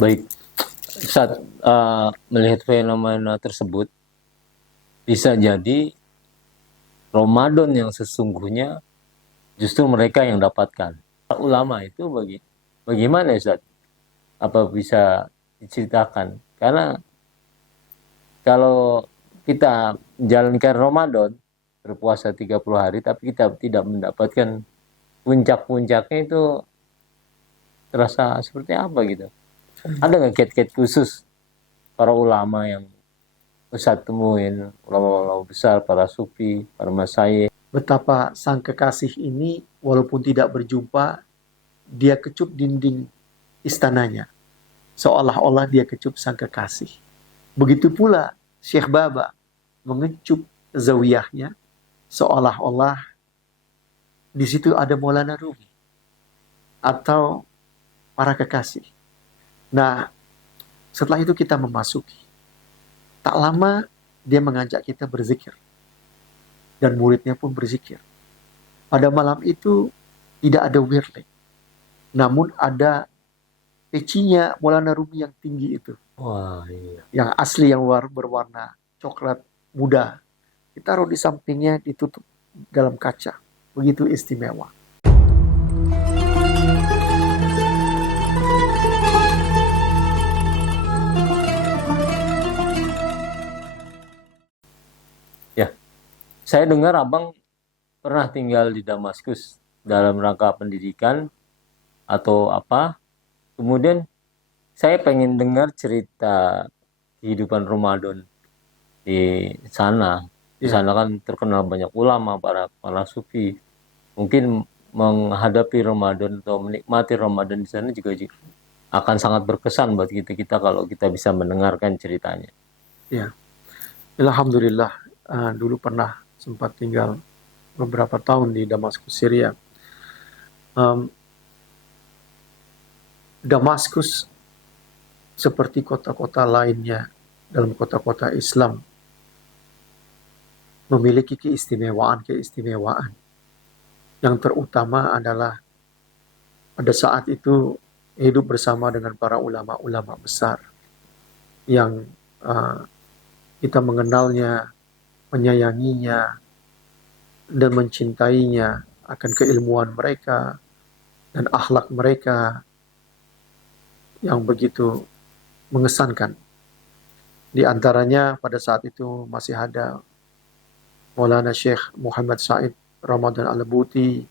Baik, saat melihat fenomena tersebut, bisa jadi Ramadan yang sesungguhnya justru mereka yang dapatkan. Ulama itu bagaimana Ustaz? Apa bisa diceritakan? Karena kalau kita jalankan Ramadan, berpuasa 30 hari, tapi kita tidak mendapatkan puncak-puncaknya, itu terasa seperti apa gitu? Ada nggak kiat-kiat khusus para ulama yang Ustaz temuin, ulama-ulama besar, para sufi, para masyayikh? Betapa sang kekasih ini walaupun tidak berjumpa, dia kecup dinding istananya. Seolah-olah dia kecup sang kekasih. Begitu pula Syekh Baba mengecup zawiyahnya, seolah-olah di situ ada Maulana Rumi atau para kekasih. Nah, setelah itu kita memasuki. Tak lama dia mengajak kita berzikir. Dan muridnya pun berzikir. Pada malam itu tidak ada wirling. Namun ada pecinya Maulana Rumi yang tinggi itu. Wah, iya. Yang asli yang berwarna coklat muda. Ditaruh di sampingnya, ditutup dalam kaca. Begitu istimewa. Ya, saya dengar abang pernah tinggal di Damaskus dalam rangka pendidikan atau apa. Kemudian saya pengen dengar cerita kehidupan Ramadan di sana. Di Ya, sana kan terkenal banyak ulama, para sufi. Mungkin menghadapi Ramadan atau menikmati Ramadan di sana juga akan sangat berkesan buat kita kalau kita bisa mendengarkan ceritanya. ya. Alhamdulillah, dulu pernah sempat tinggal beberapa tahun di Damaskus, Syria. Damaskus seperti kota-kota lainnya dalam kota-kota Islam memiliki keistimewaan-keistimewaan. Yang terutama adalah pada saat itu hidup bersama dengan para ulama-ulama besar yang kita mengenalnya, menyayanginya, dan mencintainya akan keilmuan mereka dan akhlak mereka yang begitu mengesankan. Di antaranya pada saat itu masih ada Maulana Syekh Muhammad Said Ramadan Al-Buti,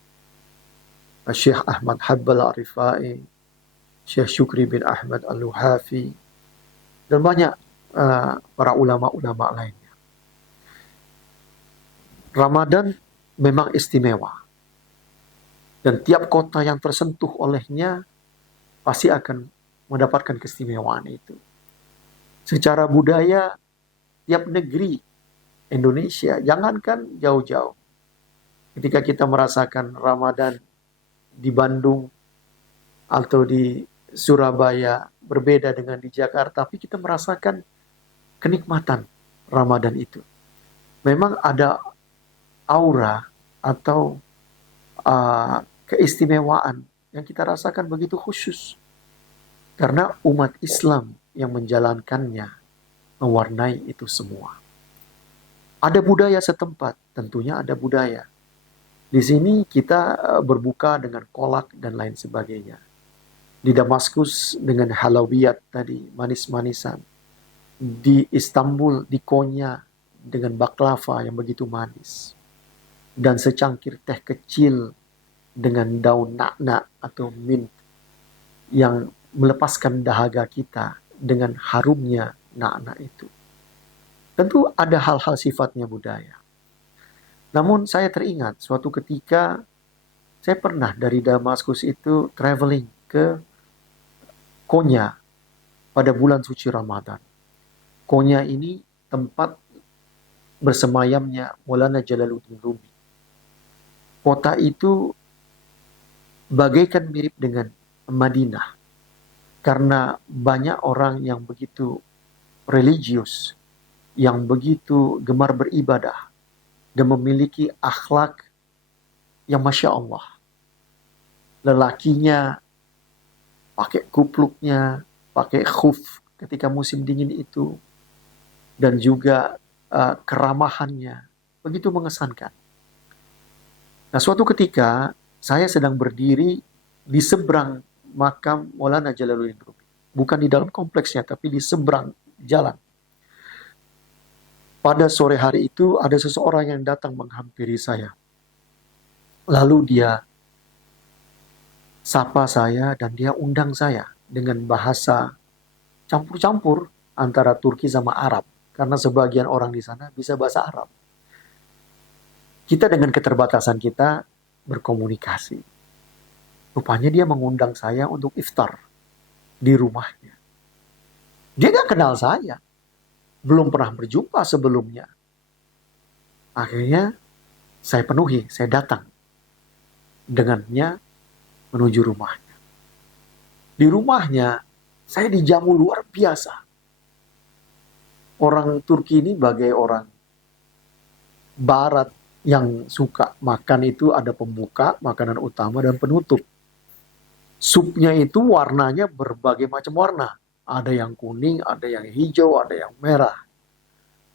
Syekh Ahmad Habbal Arifai, Syekh Syukri bin Ahmad Al-Luhafi, dan banyak para ulama-ulama lainnya. Ramadan memang istimewa. Dan tiap kota yang tersentuh olehnya pasti akan mendapatkan keistimewaan itu. Secara budaya, tiap negeri Indonesia, jangankan jauh-jauh. Ketika kita merasakan Ramadan di Bandung atau di Surabaya berbeda dengan di Jakarta, tapi kita merasakan kenikmatan Ramadan itu. Memang ada aura atau keistimewaan yang kita rasakan begitu khusus. Karena umat Islam yang menjalankannya mewarnai itu semua. Ada budaya setempat, tentunya ada budaya. Di sini kita berbuka dengan kolak dan lain sebagainya. Di Damaskus dengan halawiyat tadi, manis-manisan. Di Istanbul, di Konya dengan baklava yang begitu manis. Dan secangkir teh kecil dengan daun na'na atau mint yang melepaskan dahaga kita dengan harumnya na'na itu. Tentu ada hal-hal sifatnya budaya. Namun saya teringat suatu ketika saya pernah dari Damaskus itu traveling ke Konya pada bulan suci Ramadan. Konya ini tempat bersemayamnya Maulana Jalaluddin Rumi. Kota itu bagaikan mirip dengan Madinah. Karena banyak orang yang begitu religius, yang begitu gemar beribadah, dan memiliki akhlak yang Masya Allah. Lelakinya pakai kupluknya, pakai khuf ketika musim dingin itu, dan juga keramahannya begitu mengesankan. Nah, suatu ketika saya sedang berdiri di seberang makam Maulana Jalaluddin Rumi. Bukan di dalam kompleksnya, tapi di seberang jalan. Pada sore hari itu ada seseorang yang datang menghampiri saya. Lalu dia sapa saya dan dia undang saya dengan bahasa campur-campur antara Turki sama Arab. Karena sebagian orang di sana bisa bahasa Arab. Kita dengan keterbatasan kita berkomunikasi. Rupanya dia mengundang saya untuk iftar di rumahnya. Dia gak kenal saya. Belum pernah berjumpa sebelumnya. Akhirnya saya penuhi, saya datang dengannya menuju rumahnya. Di rumahnya saya dijamu luar biasa. Orang Turki ini bagai orang Barat yang suka makan itu ada pembuka, makanan utama, dan penutup. Supnya itu warnanya berbagai macam warna. Ada yang kuning, ada yang hijau, ada yang merah.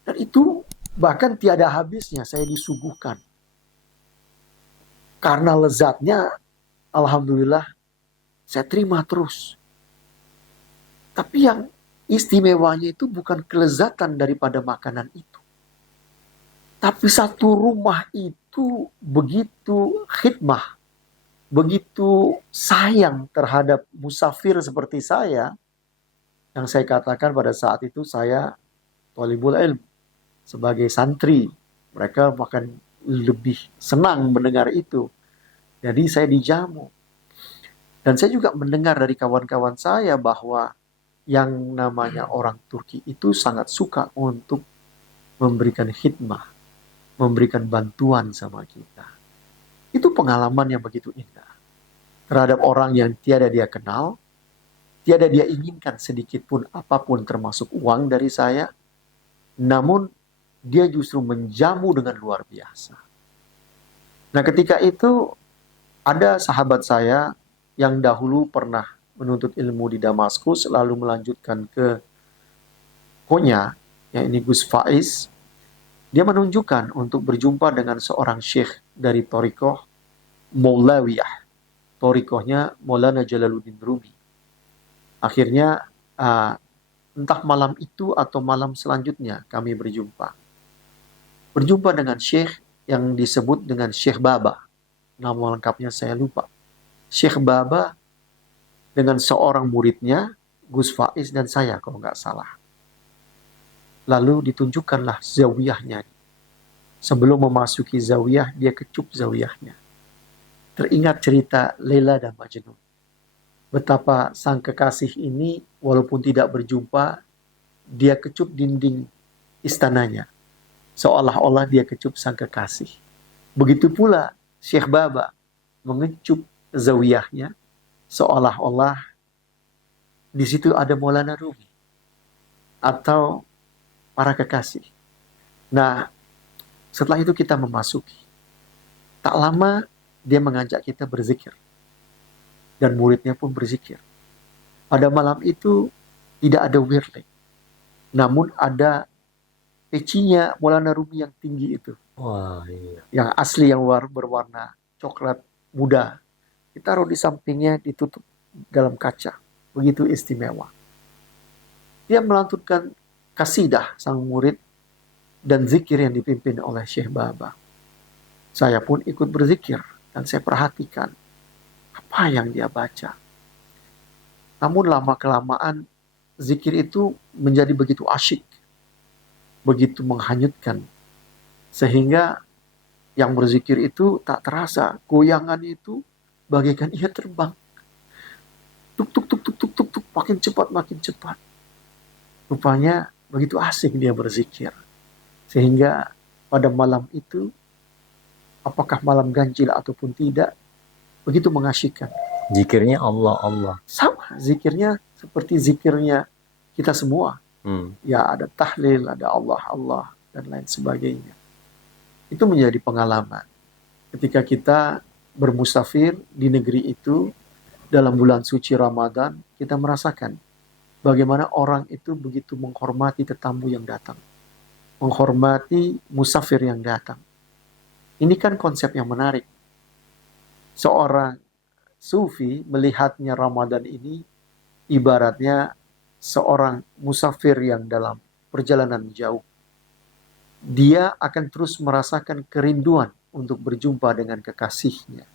Dan itu bahkan tiada habisnya saya disuguhkan. Karena lezatnya, alhamdulillah, saya terima terus. Tapi yang istimewanya itu bukan kelezatan daripada makanan itu. Tapi satu rumah itu begitu khidmah, begitu sayang terhadap musafir seperti saya, yang saya katakan pada saat itu saya thalibul ilm, sebagai santri. Mereka makan lebih senang mendengar itu. Jadi saya dijamu. Dan saya juga mendengar dari kawan-kawan saya bahwa yang namanya orang Turki itu sangat suka untuk memberikan khidmah, memberikan bantuan sama kita. Itu pengalaman yang begitu indah. Terhadap orang yang tiada dia kenal, tiada dia inginkan sedikit pun apapun termasuk uang dari saya, namun dia justru menjamu dengan luar biasa. Nah, ketika itu ada sahabat saya yang dahulu pernah menuntut ilmu di Damaskus, lalu melanjutkan ke Konya, yang ini Gus Faiz. Dia menunjukkan untuk berjumpa dengan seorang syekh dari Thariqah Maulawiyah. Thariqahnya Maulana Jalaluddin Rumi. Akhirnya entah malam itu atau malam selanjutnya kami berjumpa. Berjumpa dengan syekh yang disebut dengan Syekh Baba. Nama lengkapnya saya lupa. Syekh Baba dengan seorang muridnya, Gus Faiz dan saya kalau nggak salah. Lalu ditunjukkanlah zawiyahnya. Sebelum memasuki zawiyah, dia kecup zawiyahnya. Teringat cerita Laila dan Majnun. Betapa sang kekasih ini, walaupun tidak berjumpa, dia kecup dinding istananya. Seolah-olah dia kecup sang kekasih. Begitu pula Syekh Baba mengecup zawiyahnya, seolah-olah di situ ada Maulana Rumi atau para kekasih. Nah, setelah itu kita memasuki. Tak lama dia mengajak kita berzikir. Dan muridnya pun berzikir. Pada malam itu tidak ada wirling. Namun ada pecinya Maulana Rumi yang tinggi itu. Wah, iya. Yang asli yang berwarna coklat muda. Ditaruh di sampingnya, ditutup dalam kaca. Begitu istimewa. Dia melantunkan kasidah sang murid dan zikir yang dipimpin oleh Syekh Baba. Saya pun ikut berzikir dan saya perhatikan apa yang dia baca. Namun lama-kelamaan zikir itu menjadi begitu asyik, begitu menghanyutkan, sehingga yang berzikir itu tak terasa goyangan itu bagaikan ia terbang. Tuk tuk tuk tuk tuk tuk tuk, makin cepat makin cepat. Rupanya begitu asik dia berzikir. Sehingga pada malam itu, apakah malam ganjil ataupun tidak, begitu mengasyikkan. Zikirnya Allah, Allah. Sama, zikirnya seperti zikirnya kita semua. Ya ada tahlil, ada Allah, Allah, dan lain sebagainya. Itu menjadi pengalaman. Ketika kita bermusafir di negeri itu, dalam bulan suci Ramadan, kita merasakan bagaimana orang itu begitu menghormati tetamu yang datang, menghormati musafir yang datang. Ini kan konsep yang menarik. Seorang sufi melihatnya Ramadan ini ibaratnya seorang musafir yang dalam perjalanan jauh. Dia akan terus merasakan kerinduan untuk berjumpa dengan kekasihnya.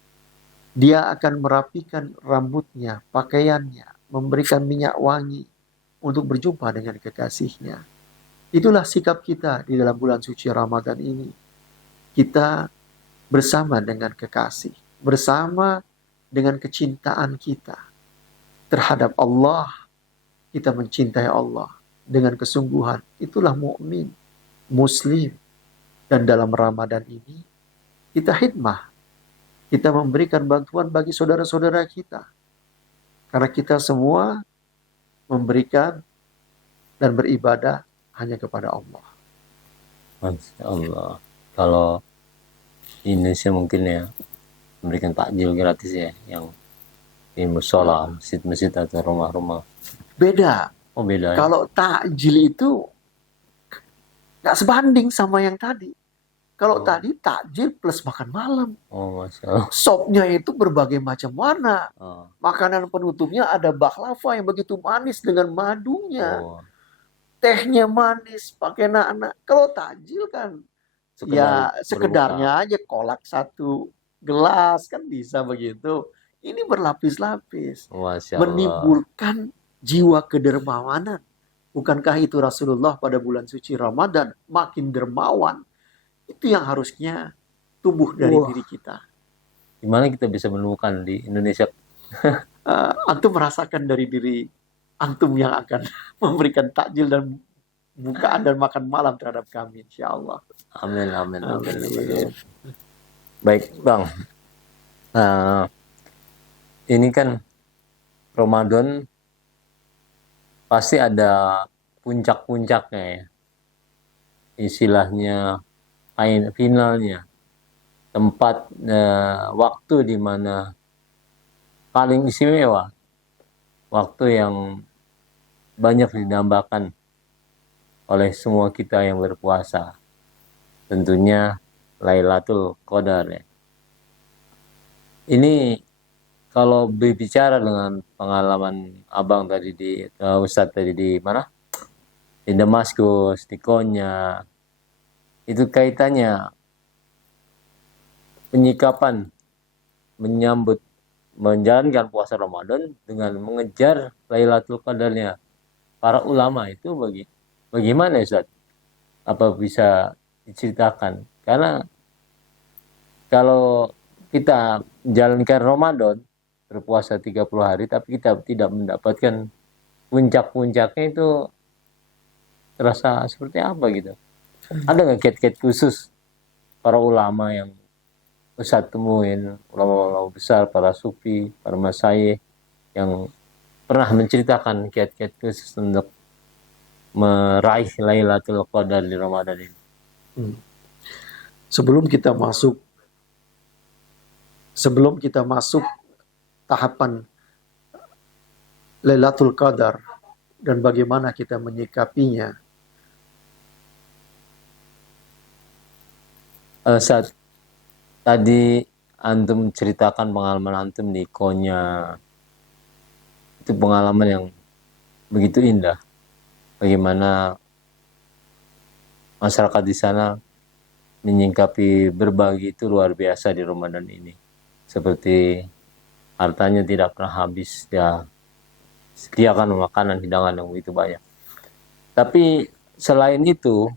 Dia akan merapikan rambutnya, pakaiannya, memberikan minyak wangi untuk berjumpa dengan kekasihnya. Itulah sikap kita di dalam bulan suci Ramadan ini. Kita bersama dengan kekasih, bersama dengan kecintaan kita terhadap Allah. Kita mencintai Allah dengan kesungguhan. Itulah mukmin, muslim. Dan dalam Ramadan ini kita khidmah. Kita memberikan bantuan bagi saudara-saudara kita. Karena kita semua memberikan dan beribadah hanya kepada Allah. Masya Allah. Kalau di Indonesia mungkin ya memberikan takjil gratis ya, yang di musola, masjid-masjid atau rumah-rumah. Beda. Oh beda ya? Kalau takjil itu nggak sebanding sama yang tadi. Kalau tadi takjil plus makan malam. Oh Masya Allah. Sopnya itu berbagai macam warna. Oh. Makanan penutupnya ada baklava yang begitu manis dengan madunya. Oh. Tehnya manis, pakai na'na. Kalau takjil kan ya sekedarnya aja kolak satu gelas kan bisa begitu. Ini berlapis-lapis. Masya Allah. Menimbulkan jiwa kedermawanan. Bukankah itu Rasulullah pada bulan suci Ramadan makin dermawan? Itu yang harusnya tumbuh dari diri kita. Gimana kita bisa menemukan di Indonesia? Antum merasakan dari diri antum yang akan memberikan takjil dan bukaan dan makan malam terhadap kami, insya Allah. Amin, amin, amin. Amin. Baik, Bang. Ini kan Ramadan pasti ada puncak-puncaknya ya. Istilahnya finalnya. Tempat waktu di mana paling istimewa. Waktu yang banyak didambakan oleh semua kita yang berpuasa. Tentunya Lailatul Qadar ya. Ini kalau berbicara dengan pengalaman Abang tadi di Ustadz tadi di mana? Di Damaskus, di Konya. Itu kaitannya penyikapan menyambut menjalankan puasa Ramadan dengan mengejar Lailatul Qadarnya para ulama itu bagaimana Ustaz? Apa bisa diceritakan? Karena kalau kita menjalankan Ramadan berpuasa 30 hari tapi kita tidak mendapatkan puncak-puncaknya itu terasa seperti apa gitu? Ada nggak kiat-kiat khusus para ulama yang Ustaz temuin, ulama-ulama besar, para sufi, para masyayikh yang pernah menceritakan kiat-kiat khusus untuk meraih Lailatul Qadar di Ramadan ini? Sebelum kita masuk tahapan Lailatul Qadar dan bagaimana kita menyikapinya, saat tadi antum ceritakan pengalaman antum di Konya, itu pengalaman yang begitu indah. Bagaimana masyarakat di sana menyingkapi berbagi itu luar biasa di Ramadan ini. Seperti hartanya tidak pernah habis, ya sediakan makanan hidangan yang begitu banyak. Tapi selain itu,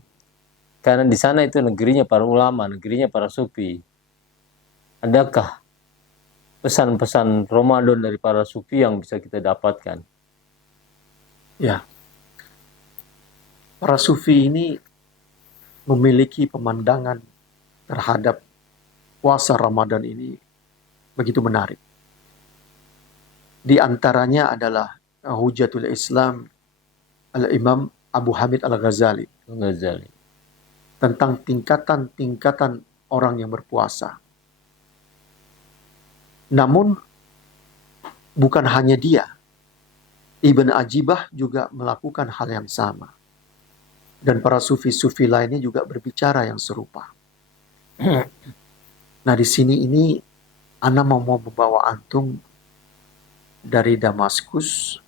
karena di sana itu negerinya para ulama, negerinya para sufi, adakah pesan-pesan Ramadan dari para sufi yang bisa kita dapatkan? Ya, para sufi ini memiliki pemandangan terhadap puasa Ramadan ini begitu menarik. Di antaranya adalah Hujatul Islam Al-Imam Abu Hamid Al-Ghazali tentang tingkatan-tingkatan orang yang berpuasa. Namun bukan hanya dia, Ibn Ajibah juga melakukan hal yang sama. Dan para sufi-sufi lainnya juga berbicara yang serupa. Nah di sini ini Ana mau membawa antum dari Damaskus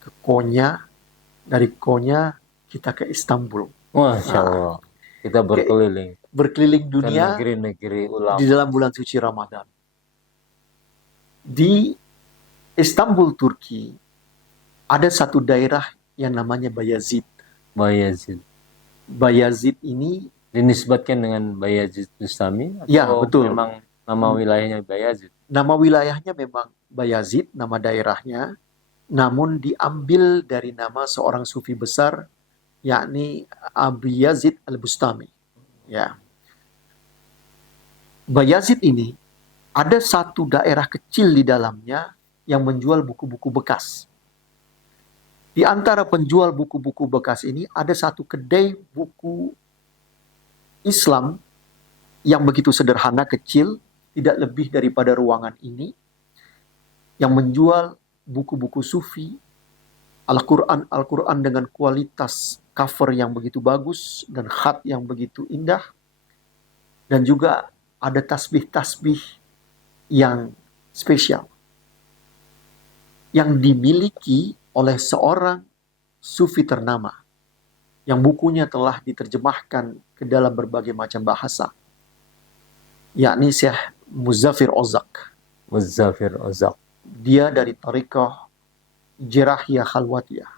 ke Konya, dari Konya kita ke Istanbul. Masya Nah, Allah. Kita ke berkeliling berkeliling ke dunia negeri-negeri di ulama. dalam bulan suci Ramadan. Di Istanbul, Turki, ada satu daerah yang namanya Bayazid. Bayazid. Bayazid ini, Dinisbatkan dengan Bayazid Bustami ya atau betul, memang nama wilayahnya Bayazid? nama wilayahnya memang Bayazid, nama daerahnya, namun diambil dari nama seorang sufi besar, yakni Abu Yazid Al-Bustami. Ya. Bayazid ini ada satu daerah kecil di dalamnya yang menjual buku-buku bekas. Di antara penjual buku-buku bekas ini ada satu kedai buku Islam yang begitu sederhana, kecil, tidak lebih daripada ruangan ini, yang menjual buku-buku sufi, Al-Quran dengan kualitas cover yang begitu bagus dan khat yang begitu indah, dan juga ada tasbih-tasbih yang spesial yang dimiliki oleh seorang sufi ternama yang bukunya telah diterjemahkan ke dalam berbagai macam bahasa, yakni Syekh Muzaffir Ozak. Muzaffir Ozak. Dia dari Tariqah Jirahiyah Khalwatiyah.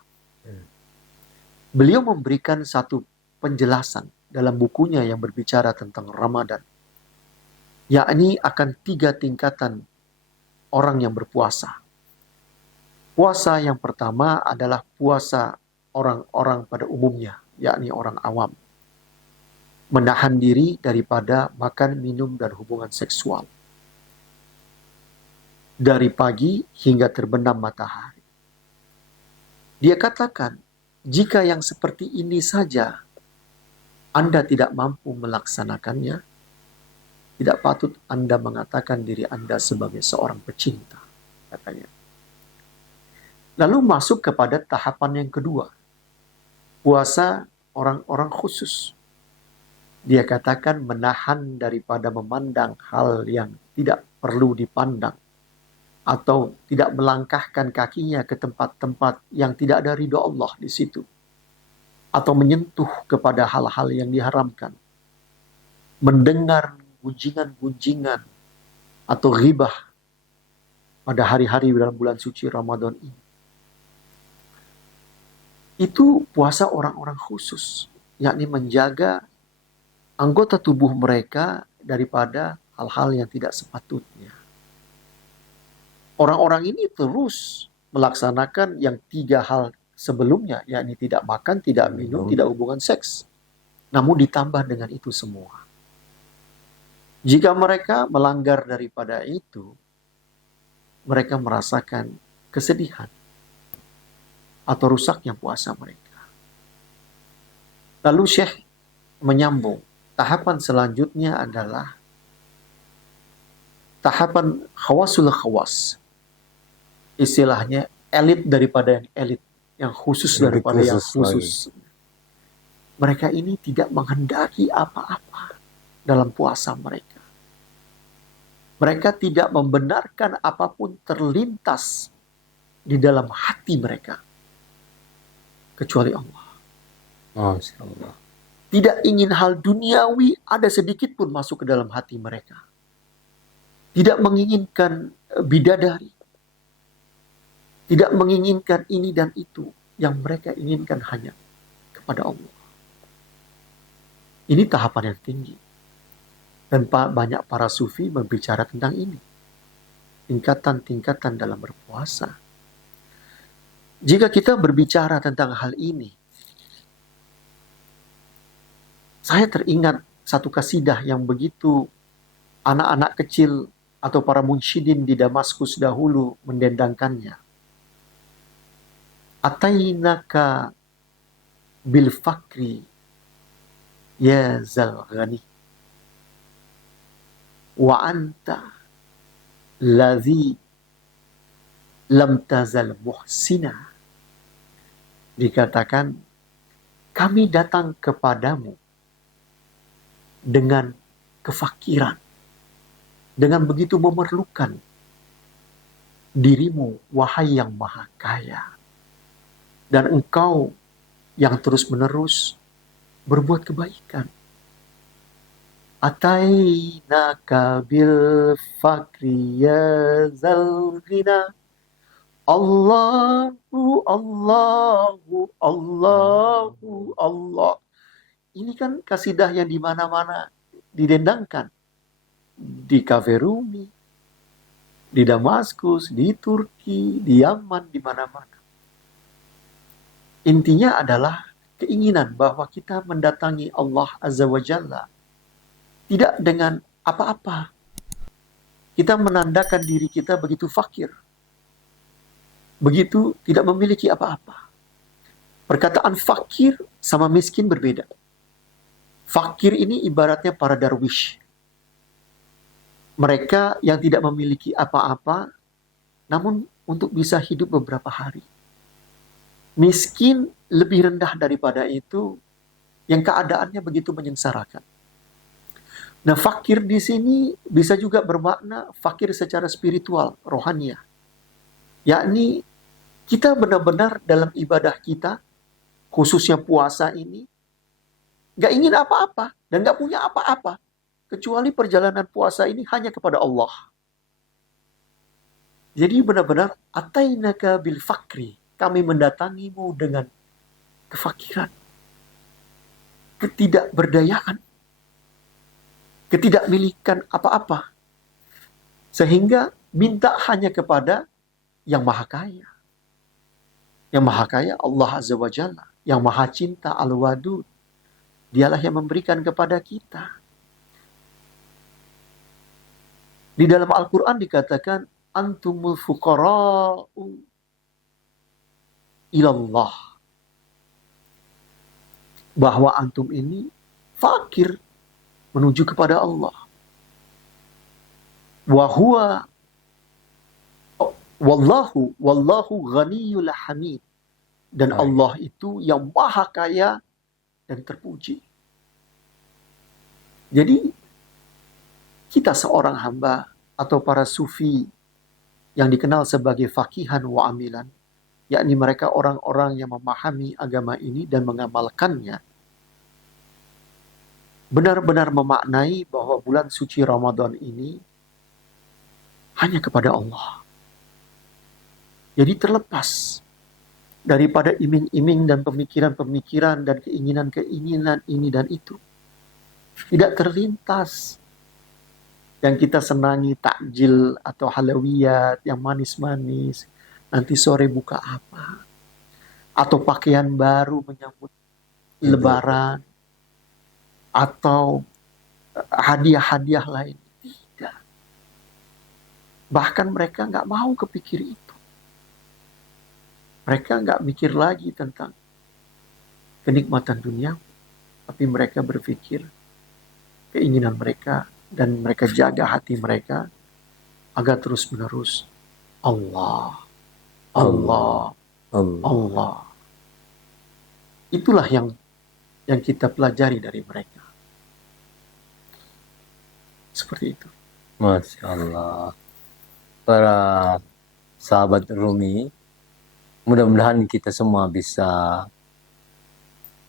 Beliau memberikan satu penjelasan dalam bukunya yang berbicara tentang Ramadan, yakni akan 3 tingkatan orang yang berpuasa. Puasa yang pertama adalah puasa orang-orang pada umumnya, yakni orang awam. Menahan diri daripada makan, minum, dan hubungan seksual. Dari pagi hingga terbenam matahari. Dia katakan, jika yang seperti ini saja Anda tidak mampu melaksanakannya, tidak patut Anda mengatakan diri Anda sebagai seorang pecinta, katanya. Lalu masuk kepada tahapan yang kedua, puasa orang-orang khusus. Dia katakan menahan daripada memandang hal yang tidak perlu dipandang, atau tidak melangkahkan kakinya ke tempat-tempat yang tidak ada ridho Allah di situ, atau menyentuh kepada hal-hal yang diharamkan, mendengar gunjingan-gunjingan atau ghibah pada hari-hari dalam bulan suci Ramadan ini. Itu puasa orang-orang khusus, yakni menjaga anggota tubuh mereka daripada hal-hal yang tidak sepatutnya. Orang-orang ini terus melaksanakan yang 3 hal sebelumnya, yakni tidak makan, tidak minum, tidak hubungan seks. Namun ditambah dengan itu semua. Jika mereka melanggar daripada itu, mereka merasakan kesedihan atau rusaknya puasa mereka. Lalu Syekh menyambung, tahapan selanjutnya adalah tahapan khawasul khawas. Istilahnya elit daripada yang elit, yang khusus daripada yang khusus. Mereka ini tidak menghendaki apa-apa dalam puasa mereka. Mereka tidak membenarkan apapun terlintas di dalam hati mereka, kecuali Allah. Masya Allah. Tidak ingin hal duniawi ada sedikit pun masuk ke dalam hati mereka. Tidak menginginkan bidadari. Tidak menginginkan ini dan itu. Yang mereka inginkan hanya kepada Allah. Ini tahapan yang tinggi. Dan banyak para sufi berbicara tentang ini. Tingkatan-tingkatan dalam berpuasa. Jika kita berbicara tentang hal ini, saya teringat satu kasidah yang begitu anak-anak kecil atau para munsyidin di Damaskus dahulu mendendangkannya. Atainaka bil fakri ya zal ghani wa anta ladzi lam tazal muhsina dikatakan, kami datang kepadamu dengan kefakiran, dengan begitu memerlukan dirimu, wahai yang maha kaya. Dan engkau yang terus-menerus berbuat kebaikan. Atainaka bil fakri ya zal ghina. Allahu, Allahu, Allahu, Allah. Ini kan kasidah yang di mana-mana didendangkan. Di kafe Rumi, di Damaskus, di Turki, di Yaman, di mana-mana. Intinya adalah keinginan bahwa kita mendatangi Allah Azza wa Jalla tidak dengan apa-apa. Kita menandakan diri kita begitu fakir. Begitu tidak memiliki apa-apa. Perkataan fakir sama miskin berbeda. Fakir ini ibaratnya para darwish. Mereka yang tidak memiliki apa-apa, namun untuk bisa hidup beberapa hari. Miskin lebih rendah daripada itu, yang keadaannya begitu menyengsarakan. Nah, fakir di sini bisa juga bermakna fakir secara spiritual, rohaniah. Yakni kita benar-benar dalam ibadah kita, khususnya puasa ini, gak ingin apa-apa dan gak punya apa-apa. Kecuali perjalanan puasa ini hanya kepada Allah. Jadi benar-benar, atainaka bil fakri. Kami mendatangimu dengan kefakiran. Ketidakberdayaan. Ketidakmilikan apa-apa. Sehingga minta hanya kepada yang maha kaya. Yang maha kaya Allah Azza wa Jalla. Yang maha cinta Al-Wadud. Dialah yang memberikan kepada kita. Di dalam Al-Quran dikatakan, antumul fuqara'u ilallah. Bahwa antum ini fakir menuju kepada Allah. Wahuwa wallahu ghaniyul hamid. Dan Allah itu yang maha kaya dan terpuji. Jadi kita seorang hamba atau para sufi yang dikenal sebagai fakihan wa amilan, yakni mereka orang-orang yang memahami agama ini dan mengamalkannya, benar-benar memaknai bahwa bulan suci Ramadan ini hanya kepada Allah. Jadi terlepas daripada iming-iming dan pemikiran-pemikiran dan keinginan-keinginan ini dan itu. Tidak terlintas. Yang kita senangi takjil atau halawiyat yang manis-manis. Nanti sore buka apa? Atau pakaian baru menyambut lebaran. Atau hadiah-hadiah lain. Tidak. Bahkan mereka nggak mau kepikir itu. Mereka nggak mikir lagi tentang kenikmatan dunia. Tapi mereka berpikir keinginan mereka dan mereka jaga hati mereka agar terus-menerus Allah, Allah, Allah. Itulah yang kita pelajari dari mereka. Seperti itu. Masya Allah. Para sahabat Rumi, mudah-mudahan kita semua bisa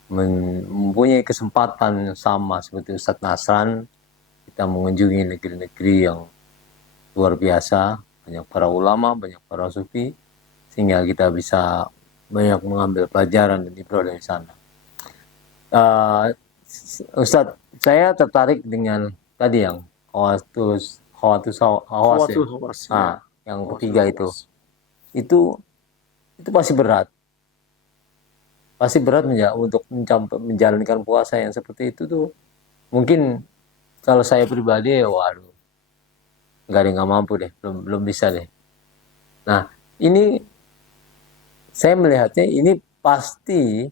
mempunyai kesempatan yang sama seperti Ustadz Nasran. Kita mengunjungi negeri-negeri yang luar biasa, banyak para ulama, banyak para sufi, sehingga kita bisa banyak mengambil pelajaran dan ibrah dari sana. Ustadz, saya tertarik dengan tadi yang khawatus hawas ya. Yang ketiga itu pasti berat. Pasti berat untuk menjalankan puasa yang seperti itu tuh. Mungkin kalau saya pribadi, waduh, nggak ada yang nggak mampu deh, belum bisa deh. Nah, ini saya melihatnya ini pasti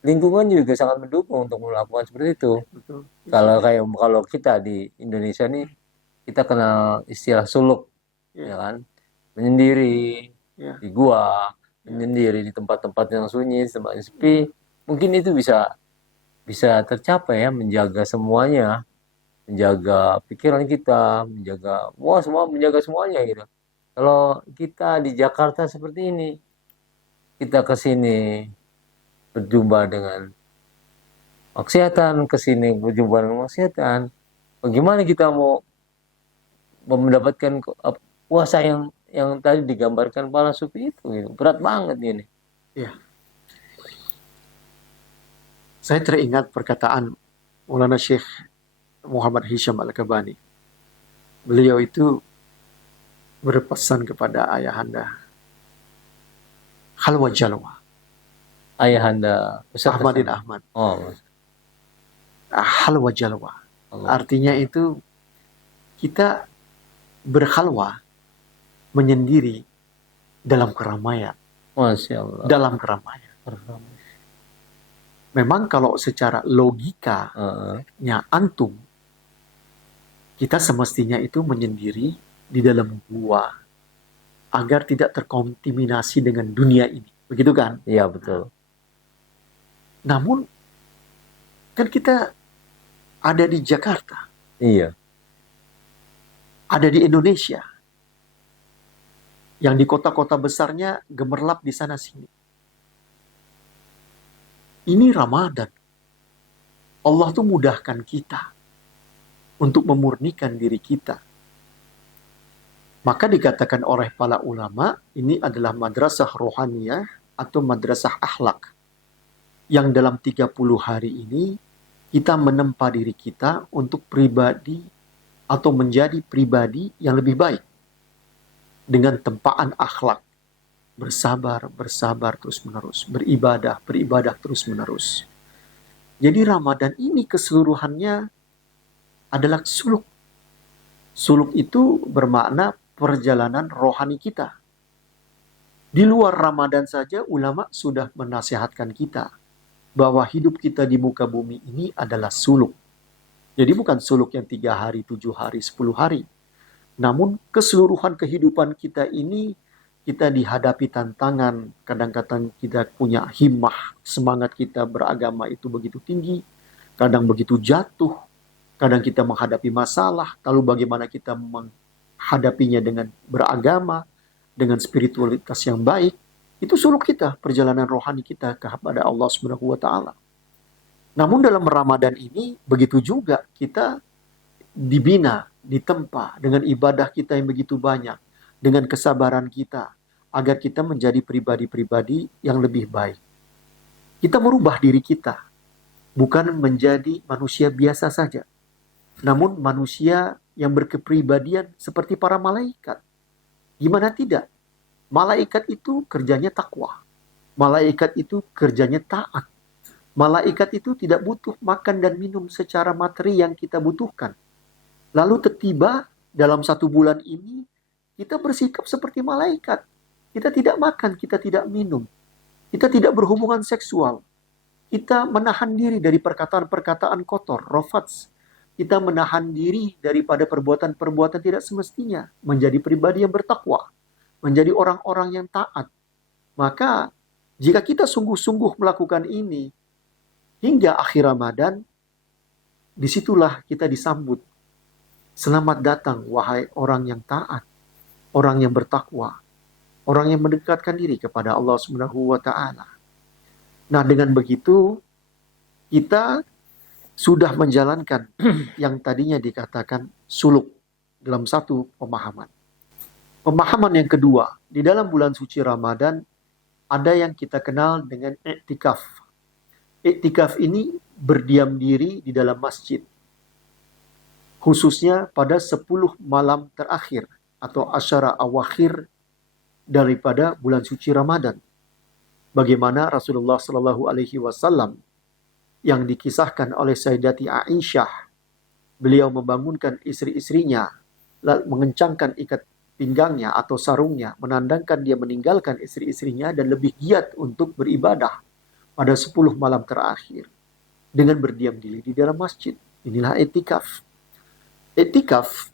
lingkungan juga sangat mendukung untuk melakukan seperti itu. Betul. Kalau kita di Indonesia nih, kita kenal istilah suluk, ya kan, menyendiri di gua menyendiri di tempat-tempat yang sunyi, tempat yang sepi, mungkin itu bisa tercapai ya, menjaga semuanya, menjaga pikiran kita, menjaga semuanya gitu. Kalau kita di Jakarta seperti ini, kita ke sini berjumpa dengan maksiatan, ke sini berjumpa dengan maksiatan, bagaimana kita mau mendapatkan puasa yang tadi digambarkan para sufi itu gitu. Berat banget ini. Ya, saya teringat perkataan Maulana Syekh Muhammad Hisham Al-Kabani. Beliau itu berpesan kepada ayahanda Khalwa Jalwa, Ayahanda Ustaz Ahmadin Hasan. Ahmad. Oh, Khalwa Jalwa. Allah. Artinya itu kita berkhalwa, menyendiri dalam keramaian. Masya Allah. Dalam keramaian. Memang kalau secara logikanya antum, kita semestinya itu menyendiri di dalam gua agar tidak terkontaminasi dengan dunia ini. Begitu kan? Iya, betul. Namun, kan kita ada di Jakarta. Iya. Ada di Indonesia. Yang di kota-kota besarnya gemerlap di sana sini. Ini Ramadan. Allah tuh mudahkan kita untuk memurnikan diri kita. Maka dikatakan oleh para ulama, ini adalah madrasah rohaniyah atau madrasah akhlak. Yang dalam 30 hari ini, kita menempa diri kita untuk pribadi atau menjadi pribadi yang lebih baik. Dengan tempaan akhlak. Bersabar terus-menerus. Beribadah terus-menerus. Jadi Ramadan ini keseluruhannya adalah suluk. Suluk itu bermakna perjalanan rohani kita. Di luar Ramadan saja ulama sudah menasihatkan kita bahwa hidup kita di muka bumi ini adalah suluk. Jadi bukan suluk yang 3 hari, 7 hari, 10 hari. Namun keseluruhan kehidupan kita ini kita dihadapi tantangan, kadang-kadang kita punya himmah, semangat kita beragama itu begitu tinggi, kadang begitu jatuh, kadang kita menghadapi masalah, lalu bagaimana kita menghadapinya dengan beragama, dengan spiritualitas yang baik, itu suluk kita, perjalanan rohani kita kepada Allah Subhanahu wa Ta'ala. Namun dalam Ramadan ini, begitu juga kita dibina, ditempa dengan ibadah kita yang begitu banyak, dengan kesabaran kita, agar kita menjadi pribadi-pribadi yang lebih baik. Kita merubah diri kita, bukan menjadi manusia biasa saja, namun manusia yang berkepribadian seperti para malaikat. Gimana tidak? Malaikat itu kerjanya takwa. Malaikat itu kerjanya taat. Malaikat itu tidak butuh makan dan minum secara materi yang kita butuhkan. Lalu tiba dalam 1 bulan ini, kita bersikap seperti malaikat. Kita tidak makan, kita tidak minum. Kita tidak berhubungan seksual. Kita menahan diri dari perkataan-perkataan kotor, rafats. Kita menahan diri daripada perbuatan-perbuatan tidak semestinya. Menjadi pribadi yang bertakwa. Menjadi orang-orang yang taat. Maka, jika kita sungguh-sungguh melakukan ini, hingga akhir Ramadan, disitulah kita disambut. Selamat datang, wahai orang yang taat. Orang yang bertakwa, orang yang mendekatkan diri kepada Allah Subhanahu wa Ta'ala. Nah, dengan begitu kita sudah menjalankan yang tadinya dikatakan suluk dalam satu pemahaman. Pemahaman yang kedua, di dalam bulan suci Ramadan ada yang kita kenal dengan i'tikaf. I'tikaf ini berdiam diri di dalam masjid, khususnya pada 10 malam terakhir atau asyara awakhir daripada bulan suci Ramadan. Bagaimana Rasulullah Shallallahu Alaihi Wasallam yang dikisahkan oleh Sayyidati Aisyah, beliau membangunkan istri-istrinya, mengencangkan ikat pinggangnya atau sarungnya, menandangkan dia meninggalkan istri-istrinya dan lebih giat untuk beribadah pada 10 malam terakhir dengan berdiam diri di dalam masjid. Inilah i'tikaf. I'tikaf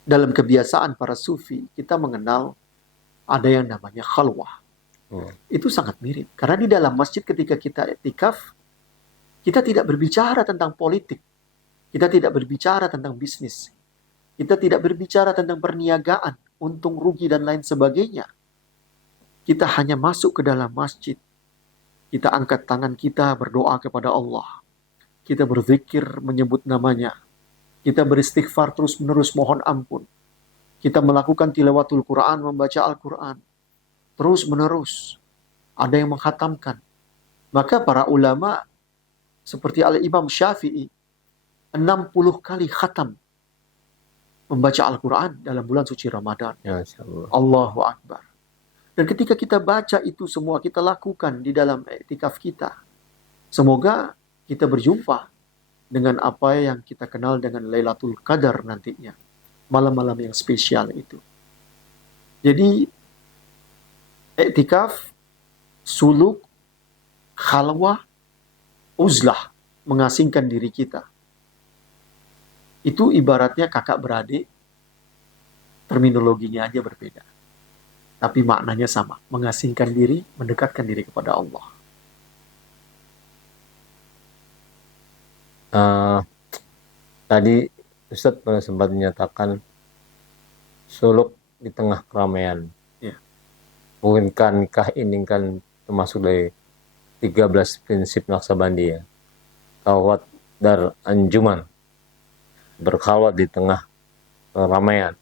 dalam kebiasaan para sufi, kita mengenal ada yang namanya khalwah. Itu sangat mirip. Karena di dalam masjid ketika kita iktikaf, kita tidak berbicara tentang politik. Kita tidak berbicara tentang bisnis. Kita tidak berbicara tentang perniagaan, untung rugi dan lain sebagainya. Kita hanya masuk ke dalam masjid. Kita angkat tangan kita berdoa kepada Allah. Kita berzikir menyebut namanya. Kita beristighfar terus-menerus mohon ampun. Kita melakukan tilawatul Quran, membaca Al-Quran. Terus-menerus. Ada yang menghatamkan. Maka para ulama seperti Al-Imam Syafi'i 60 kali khatam membaca Al-Quran dalam bulan suci Ramadan. Ya, Allah. Allahu Akbar. Dan ketika kita baca itu semua, kita lakukan di dalam iktikaf kita. Semoga kita berjumpa dengan apa yang kita kenal dengan Lailatul Qadar nantinya. Malam-malam yang spesial itu. Jadi, iktikaf, suluk, khalwah, uzlah, mengasingkan diri kita. Itu ibaratnya kakak beradik, terminologinya aja berbeda. Tapi maknanya sama, mengasingkan diri, mendekatkan diri kepada Allah. Tadi Ustadz pernah sempat menyatakan suluk di tengah keramaian. Ya. Mungkinkah ini kan termasuk dari 13 prinsip Naqsabandi ya. Khawat dar anjuman. Berkhawat di tengah keramaian.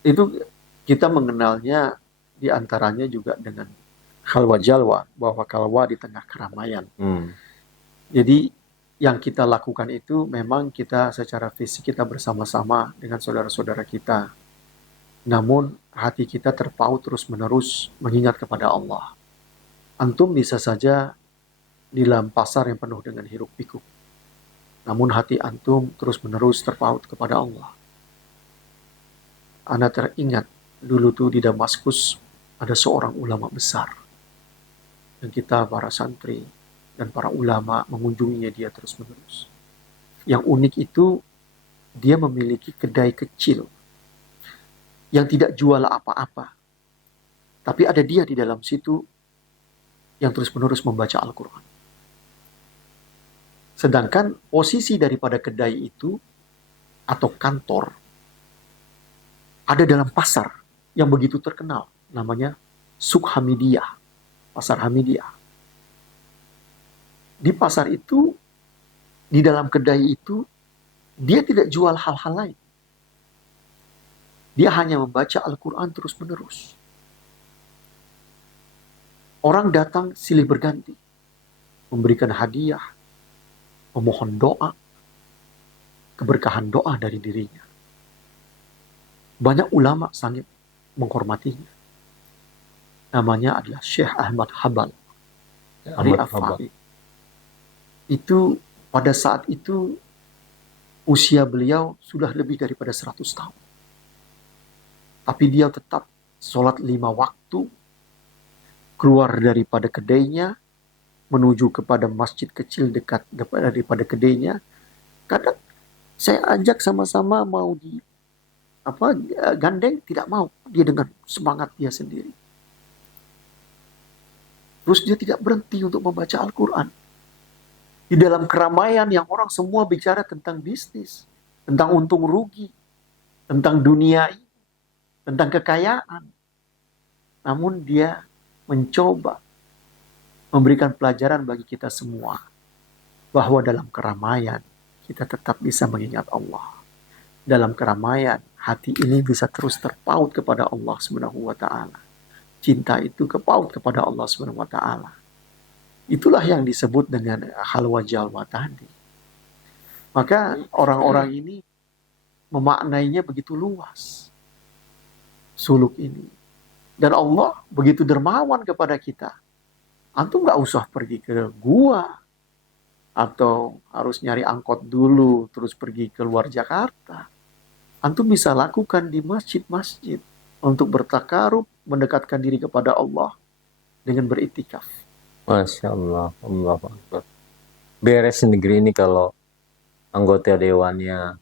Itu kita mengenalnya diantaranya juga dengan khalwa jalwa, bahwa khalwa di tengah keramaian. Jadi yang kita lakukan itu memang kita secara fisik kita bersama-sama dengan saudara-saudara kita. Namun hati kita terpaut terus-menerus mengingat kepada Allah. Antum bisa saja di dalam pasar yang penuh dengan hiruk pikuk. Namun hati antum terus-menerus terpaut kepada Allah. Ana teringat dulu tuh di Damaskus ada seorang ulama besar. Dan kita para santri dan para ulama mengunjunginya dia terus-menerus. Yang unik itu dia memiliki kedai kecil yang tidak jual apa-apa. Tapi ada dia di dalam situ yang terus-menerus membaca Al-Quran. Sedangkan posisi daripada kedai itu atau kantor ada dalam pasar yang begitu terkenal. Namanya Suq Hamidiyah. Pasar Hamidiyah. Di pasar itu, di dalam kedai itu, dia tidak jual hal-hal lain. Dia hanya membaca Al-Quran terus-menerus. Orang datang silih berganti. Memberikan hadiah, memohon doa, keberkahan doa dari dirinya. Banyak ulama sangat menghormatinya. Namanya adalah Syekh Ahmad Habal. Al-Afari. Itu pada saat itu usia beliau sudah lebih daripada 100 tahun. Tapi dia tetap sholat 5 waktu, keluar daripada kedainya, menuju kepada masjid kecil dekat daripada kedainya. Kadang saya ajak sama-sama mau gandeng, tidak mau. Dia dengan semangat dia sendiri. Terus dia tidak berhenti untuk membaca Al-Quran. Di dalam keramaian yang orang semua bicara tentang bisnis, tentang untung rugi, tentang dunia ini, tentang kekayaan. Namun dia mencoba memberikan pelajaran bagi kita semua bahwa dalam keramaian kita tetap bisa mengingat Allah. Dalam keramaian hati ini bisa terus terpaut kepada Allah Subhanahu wa taala. Cinta itu kepaut kepada Allah Subhanahu wa taala. Itulah yang disebut dengan khalwa jalwa tadi. Maka orang-orang ini memaknainya begitu luas. Suluk ini. Dan Allah begitu dermawan kepada kita. Antum gak usah pergi ke gua. Atau harus nyari angkot dulu terus pergi ke luar Jakarta. Antum bisa lakukan di masjid-masjid. Untuk bertakarub, mendekatkan diri kepada Allah dengan beriktikaf. Masya Allah, Allah Akbar. Beres negeri ini kalau anggota dewannya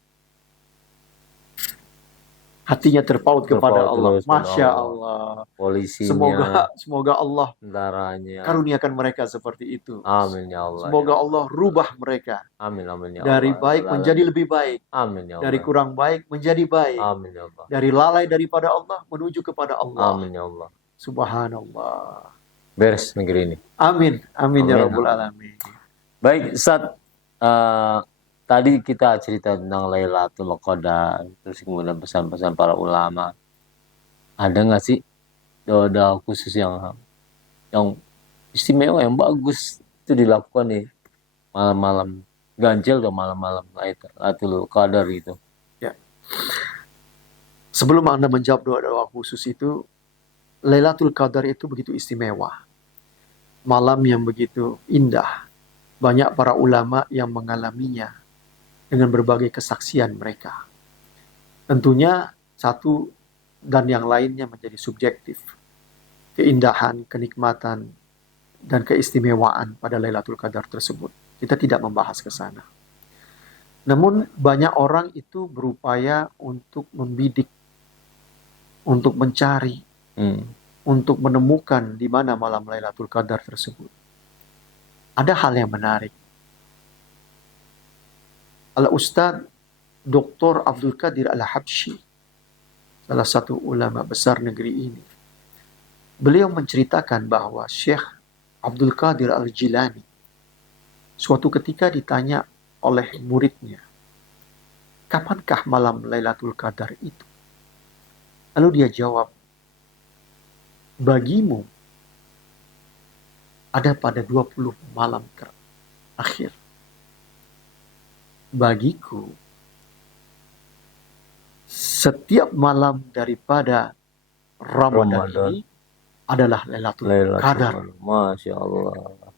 hatinya terpaut kepada terpaut Allah. terus pada Masya Allah. Allah. Polisinya, Semoga Allah tentaranya. karuniakan mereka seperti itu. Amin ya Allah. Semoga Ya Allah rubah mereka amin amin ya dari Allah. baik Rabbal menjadi alamin. lebih baik, Amin ya dari Allah. kurang baik menjadi baik, Amin ya Allah. dari lalai daripada Allah menuju kepada Allah. Amin ya Allah. Subhanallah. Beres negeri ini. Amin, amin ya Amin, Rabbul amin. Alamin. Baik, Ustaz. Tadi kita cerita tentang Lailatul Qadar, terus kemudian pesan-pesan para ulama. Ada nggak sih doa khusus yang istimewa, yang bagus itu dilakukan nih malam-malam ganjil atau malam-malam Lailatul Qadar gitu? Ya. Sebelum Anda menjawab doa-doa khusus itu, Lailatul Qadar itu begitu istimewa. Malam yang begitu indah. Banyak para ulama yang mengalaminya dengan berbagai kesaksian mereka. Tentunya satu dan yang lainnya menjadi subjektif. Keindahan, kenikmatan, dan keistimewaan pada Lailatul Qadar tersebut. Kita tidak membahas ke sana. Namun banyak orang itu berupaya untuk membidik, untuk mencari, untuk menemukan di mana malam Lailatul Qadar tersebut. Ada hal yang menarik. Al-Ustadz Dr. Abdul Qadir Al-Habsyi, salah satu ulama besar negeri ini, beliau menceritakan bahwa Syekh Abdul Qadir Al-Jilani suatu ketika ditanya oleh muridnya, kapankah malam Lailatul Qadar itu? Lalu dia jawab, bagimu ada pada 20 malam terakhir. Bagiku, setiap malam daripada Ramadan ini adalah Lailatul Qadar. Masya Allah.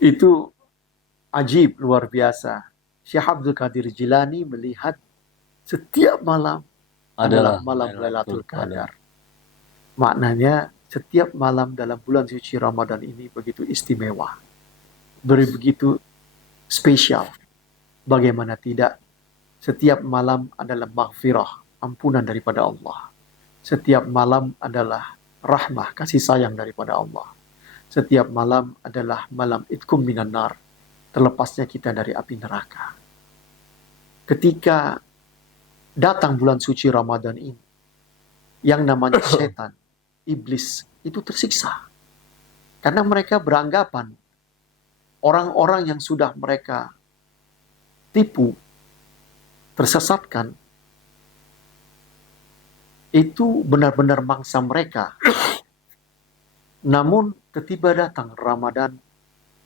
Itu ajib, luar biasa. Syekh Abdul Qadir Jilani melihat setiap malam adalah malam Lailatul Qadar. Maknanya setiap malam dalam bulan suci Ramadan ini begitu istimewa. Begitu spesial. Bagaimana tidak? Setiap malam adalah maghfirah, ampunan daripada Allah. Setiap malam adalah rahmah, kasih sayang daripada Allah. Setiap malam adalah malam itkum minan nar, terlepasnya kita dari api neraka. Ketika datang bulan suci Ramadan ini, yang namanya setan, iblis, itu tersiksa. Karena mereka beranggapan orang-orang yang sudah mereka tipu, tersesatkan, itu benar-benar mangsa mereka. Namun ketiba datang Ramadan,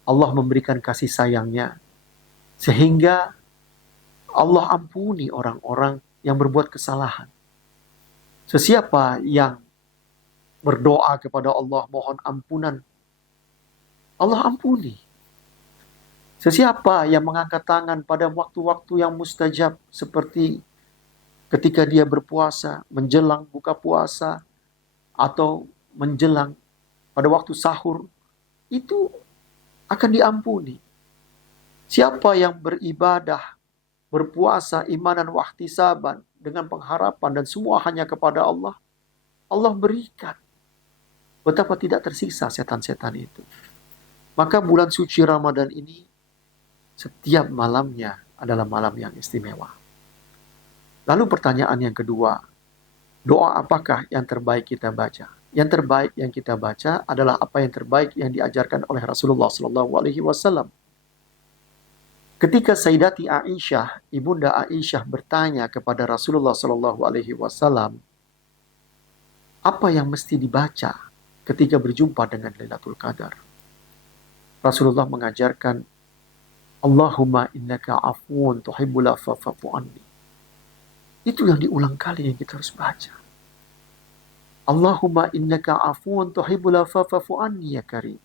Allah memberikan kasih sayangnya, sehingga Allah ampuni orang-orang yang berbuat kesalahan. Sesiapa yang berdoa kepada Allah mohon ampunan, Allah ampuni. Sesiapa yang mengangkat tangan pada waktu-waktu yang mustajab, seperti ketika dia berpuasa, menjelang buka puasa, atau menjelang pada waktu sahur, itu akan diampuni. Siapa yang beribadah, berpuasa, imanan wahtisaban, dengan pengharapan dan semua hanya kepada Allah, Allah berikan. Betapa tidak tersiksa setan-setan itu. Maka bulan suci Ramadan ini, setiap malamnya adalah malam yang istimewa. Lalu pertanyaan yang kedua, doa apakah yang terbaik kita baca? Yang terbaik yang kita baca adalah apa yang terbaik yang diajarkan oleh Rasulullah SAW. Ketika Sayyidati Aisyah, ibunda Aisyah bertanya kepada Rasulullah SAW, apa yang mesti dibaca ketika berjumpa dengan Lailatul Qadar? Rasulullah mengajarkan, Allahumma innaka afuun tuhibbul afwa fa'fu anni. Itu yang diulang kali yang kita harus baca. Allahumma innaka afuun tuhibbul afwa fa'fu anni ya karim.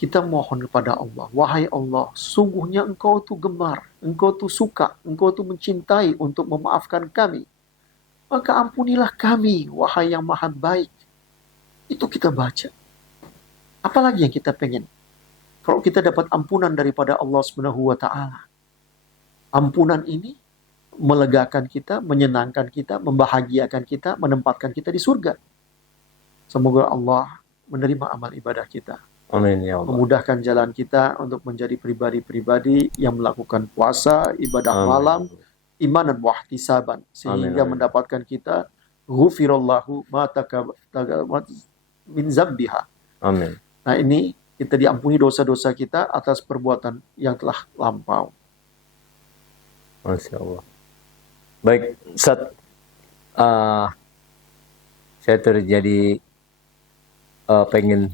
Kita mohon kepada Allah, wahai Allah, sungguhnya Engkau tuh gemar, Engkau tuh suka, Engkau tuh mencintai untuk memaafkan kami. Maka ampunilah kami, wahai yang maha baik. Itu kita baca. Apalagi yang kita pengen? Kalau kita dapat ampunan daripada Allah Subhanahu wa Ta'ala, ampunan ini melegakan kita, menyenangkan kita, membahagiakan kita, menempatkan kita di surga. Semoga Allah menerima amal ibadah kita, Amin ya Allah. memudahkan jalan kita untuk menjadi pribadi-pribadi yang melakukan puasa, ibadah Amin. malam, imanan wahtisaban, sehingga Amin. mendapatkan kita ghufirallahu ma min zambiha. Amin. Nah, ini kita diampuni dosa-dosa kita atas perbuatan yang telah lampau. Masya Allah. Baik, Ustaz, saya terjadi pengen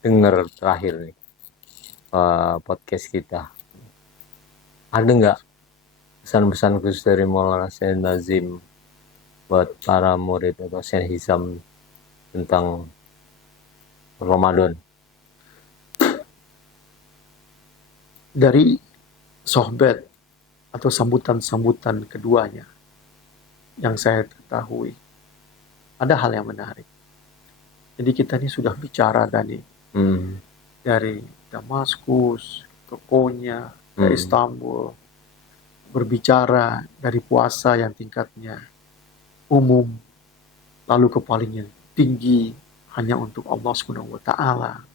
dengar terakhir nih podcast kita. Ada nggak pesan-pesan khusus dari Maulana Syekh Nazim buat para murid atau Syekh Hisham tentang Ramadan? Dari sohbet atau sambutan-sambutan keduanya yang saya ketahui, ada hal yang menarik. Jadi kita ini sudah bicara tadi dari Damaskus ke Konya ke Istanbul, berbicara dari puasa yang tingkatnya umum, lalu ke paling yang tinggi hanya untuk Allah Subhanahu wa Ta'ala.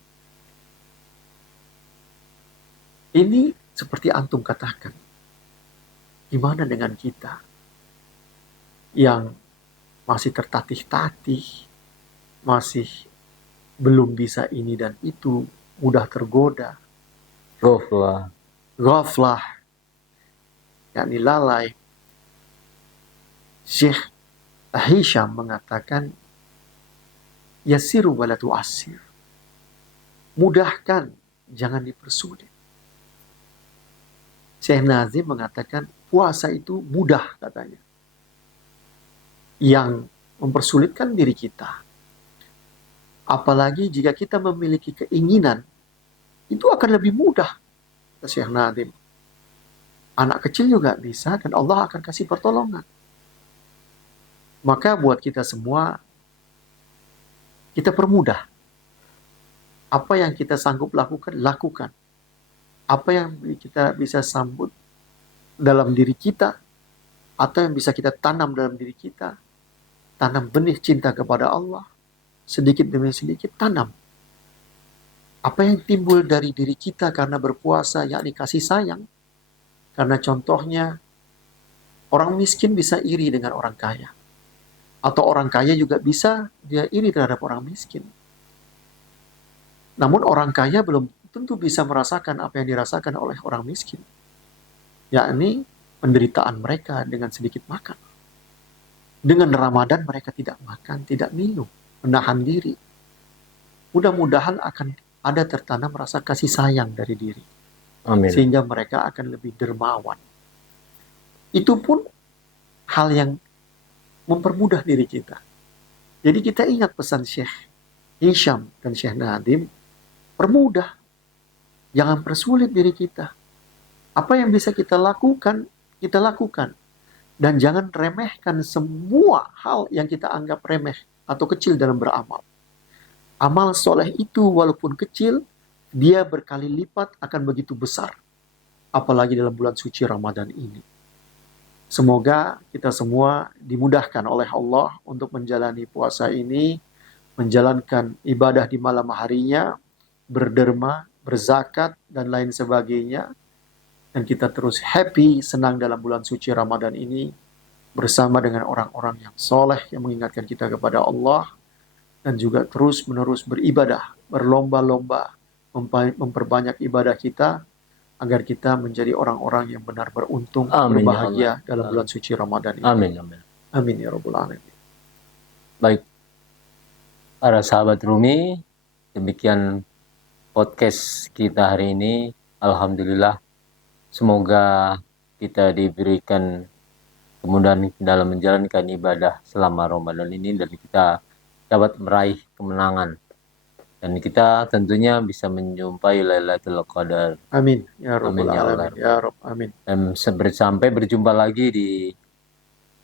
Ini seperti antum katakan, gimana dengan kita yang masih tertatih-tatih, masih belum bisa ini dan itu, mudah tergoda, ghaflah, yakni lalai. Syekh Hisham mengatakan, yasiru wala tu'assir, mudahkan, jangan dipersulit. Syekh Nazim mengatakan puasa itu mudah katanya. Yang mempersulitkan diri kita. Apalagi jika kita memiliki keinginan, itu akan lebih mudah. Kata Syekh Nazim. Anak kecil juga bisa dan Allah akan kasih pertolongan. Maka buat kita semua, kita permudah. Apa yang kita sanggup lakukan, lakukan. Apa yang kita bisa sambut dalam diri kita, atau yang bisa kita tanam dalam diri kita, tanam benih cinta kepada Allah, sedikit demi sedikit tanam. Apa yang timbul dari diri kita karena berpuasa, yakni kasih sayang. Karena contohnya, orang miskin bisa iri dengan orang kaya. Atau orang kaya juga bisa dia iri terhadap orang miskin. Namun orang kaya belum tentu bisa merasakan apa yang dirasakan oleh orang miskin. Yakni penderitaan mereka dengan sedikit makan. Dengan Ramadan mereka tidak makan, tidak minum, menahan diri. Mudah-mudahan akan ada tertanam rasa kasih sayang dari diri. Amin. Sehingga mereka akan lebih dermawan. Itu pun hal yang mempermudah diri kita. Jadi kita ingat pesan Syekh Hisham dan Syekh Nadim, permudah. Jangan persulit diri kita. Apa yang bisa kita lakukan, kita lakukan. Dan jangan remehkan semua hal yang kita anggap remeh atau kecil dalam beramal. Amal soleh itu walaupun kecil, dia berkali lipat akan begitu besar. Apalagi dalam bulan suci Ramadan ini. Semoga kita semua dimudahkan oleh Allah untuk menjalani puasa ini, menjalankan ibadah di malam harinya, berderma, berzakat, dan lain sebagainya. Dan kita terus happy, senang dalam bulan suci Ramadan ini, bersama dengan orang-orang yang soleh, yang mengingatkan kita kepada Allah, dan juga terus-menerus beribadah, berlomba-lomba, memperbanyak ibadah kita, agar kita menjadi orang-orang yang benar beruntung, Amin, berbahagia ya dalam bulan suci Ramadan ini. Amin, amin. Amin ya Rabbul Alamin. Baik, para sahabat Rumi, demikian podcast kita hari ini. Alhamdulillah, semoga kita diberikan kemudahan dalam menjalankan ibadah selama Ramadan ini, dan kita dapat meraih kemenangan. Dan kita tentunya bisa menjumpai Lailatul Qadar. Amin ya Rabbul Amin, ya Alamin. Allah. Ya Rabb, amin. Dan sampai berjumpa lagi di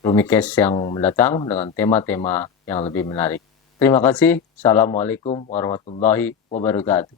Rumicast yang mendatang dengan tema-tema yang lebih menarik. Terima kasih. Assalamualaikum warahmatullahi wabarakatuh.